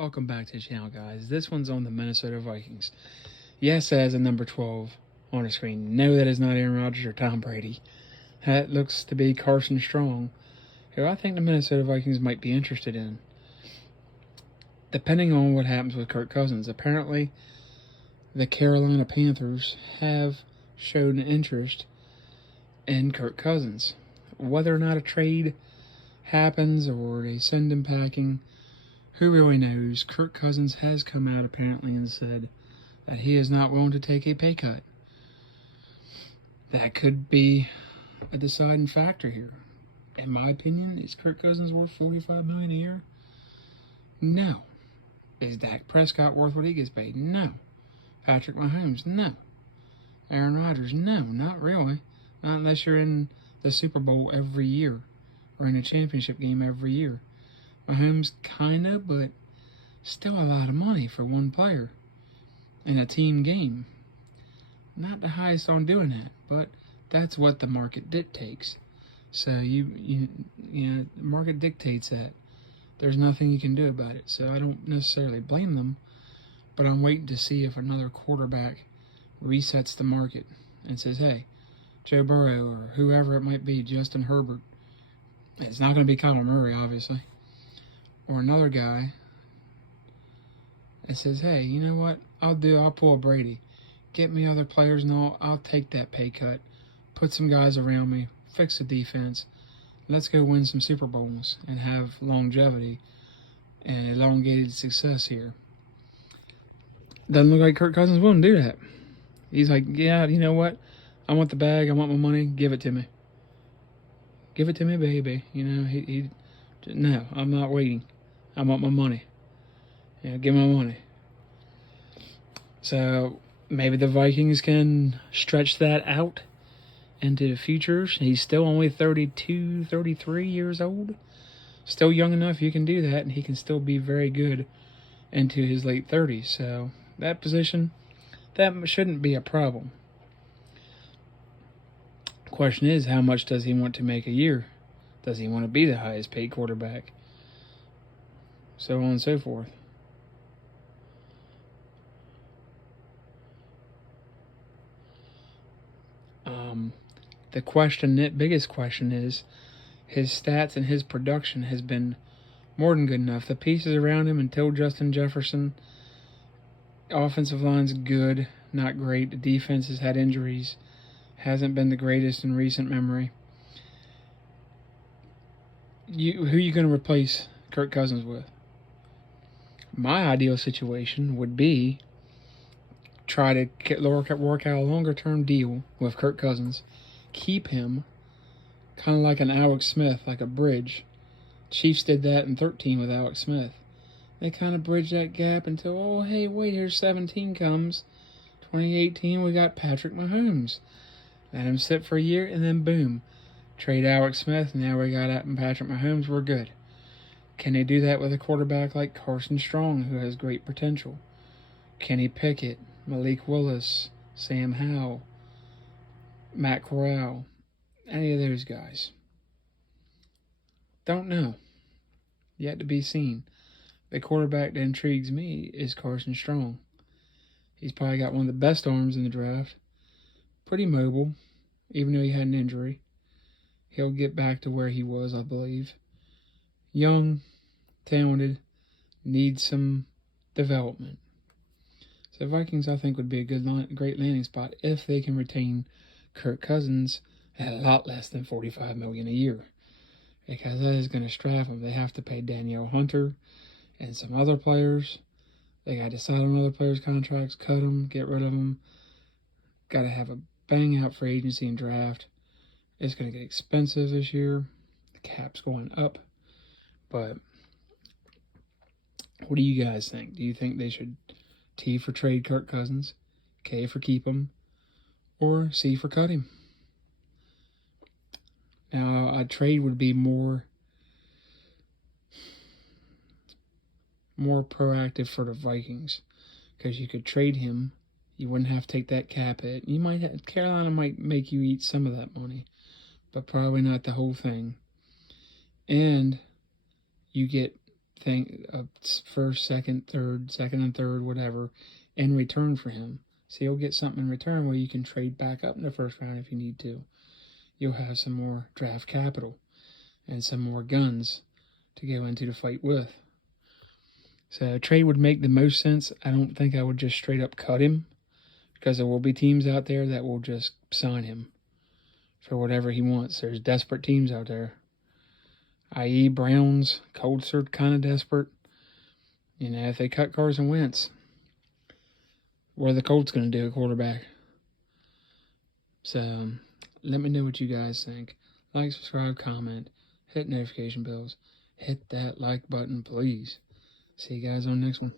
Welcome back to the channel, guys. This one's on the Minnesota Vikings. Yes, it has a number 12 on the screen. No, that is not Aaron Rodgers or Tom Brady. That looks to be Carson Strong, who I think the Minnesota Vikings might be interested in. Depending on what happens with Kirk Cousins. Apparently, the Carolina Panthers have shown an interest in Kirk Cousins. Whether or not a trade happens or they send him packing, who really knows? Kirk Cousins has come out apparently and said that he is not willing to take a pay cut. That could be a deciding factor here. In my opinion, is Kirk Cousins worth $45 million a year? No. Is Dak Prescott worth what he gets paid? No. Patrick Mahomes? No. Aaron Rodgers? No, not really. Not unless you're in the Super Bowl every year or in a championship game every year. Mahomes kinda, but still a lot of money for one player in a team game. Not the highest on doing that, but that's what the market dictates. So you know, the market dictates that. There's nothing you can do about it. So I don't necessarily blame them, but I'm waiting to see if another quarterback resets the market and says, hey, Joe Burrow or whoever it might be, Justin Herbert. It's not going to be Kyler Murray, obviously. Or another guy that says, hey, you know what? I'll pull a Brady. Get me other players and I'll take that pay cut. Put some guys around me. Fix the defense. Let's go win some Super Bowls and have longevity and elongated success here. Doesn't look like Kirk Cousins will do that. He's like, yeah, you know what? I want the bag. I want my money. Give it to me. Give it to me, baby. You know, no, I'm not waiting. I want my money. Yeah, give me my money. So maybe the Vikings can stretch that out into the future. He's still only 32, 33 years old. Still young enough you can do that, and he can still be very good into his late 30s. So that position, that shouldn't be a problem. Question is, how much does he want to make a year? Does he want to be the highest paid quarterback? So on and so forth. The biggest question is, his stats and his production has been more than good enough. The pieces around him until Justin Jefferson, offensive line's good, not great. The defense has had injuries, hasn't been the greatest in recent memory. Who are you going to replace Kirk Cousins with? My ideal situation would be try to work out a longer-term deal with Kirk Cousins, keep him kind of like an Alex Smith, like a bridge. Chiefs did that in 13 with Alex Smith. They kind of bridged that gap until, oh, hey, wait, here's 17 comes. 2018, we got Patrick Mahomes. Let him sit for a year, and then boom. Trade Alex Smith, and now we got Patrick Mahomes, we're good. Can they do that with a quarterback like Carson Strong, who has great potential? Kenny Pickett, Malik Willis, Sam Howell, Matt Corral, any of those guys? Don't know. Yet to be seen. The quarterback that intrigues me is Carson Strong. He's probably got one of the best arms in the draft. Pretty mobile, even though he had an injury. He'll get back to where he was, I believe. Young, talented, needs some development. So Vikings, I think, would be a great landing spot if they can retain Kirk Cousins at a lot less than $45 million a year, because that is going to strap them. They have to pay Danielle Hunter and some other players. They got to decide on other players' contracts, cut them, get rid of them. Got to have a bang-out free agency and draft. It's going to get expensive this year. The cap's going up. But what do you guys think? Do you think they should T for trade Kirk Cousins, K for keep him, or C for cut him? Now, a trade would be more proactive for the Vikings, because you could trade him. You wouldn't have to take that cap hit. Carolina might make you eat some of that money, but probably not the whole thing. And you get thing, first, second, and third, whatever, in return for him. So you'll get something in return where you can trade back up in the first round if you need to. You'll have some more draft capital and some more guns to go into the fight with. So a trade would make the most sense. I don't think I would just straight up cut him, because there will be teams out there that will just sign him for whatever he wants. There's desperate teams out there, i.e. Browns. Colts are kind of desperate. You know, if they cut Carson Wentz, what are the Colts going to do at quarterback? So let me know what you guys think. Like, subscribe, comment, hit notification bells. Hit that like button, please. See you guys on the next one.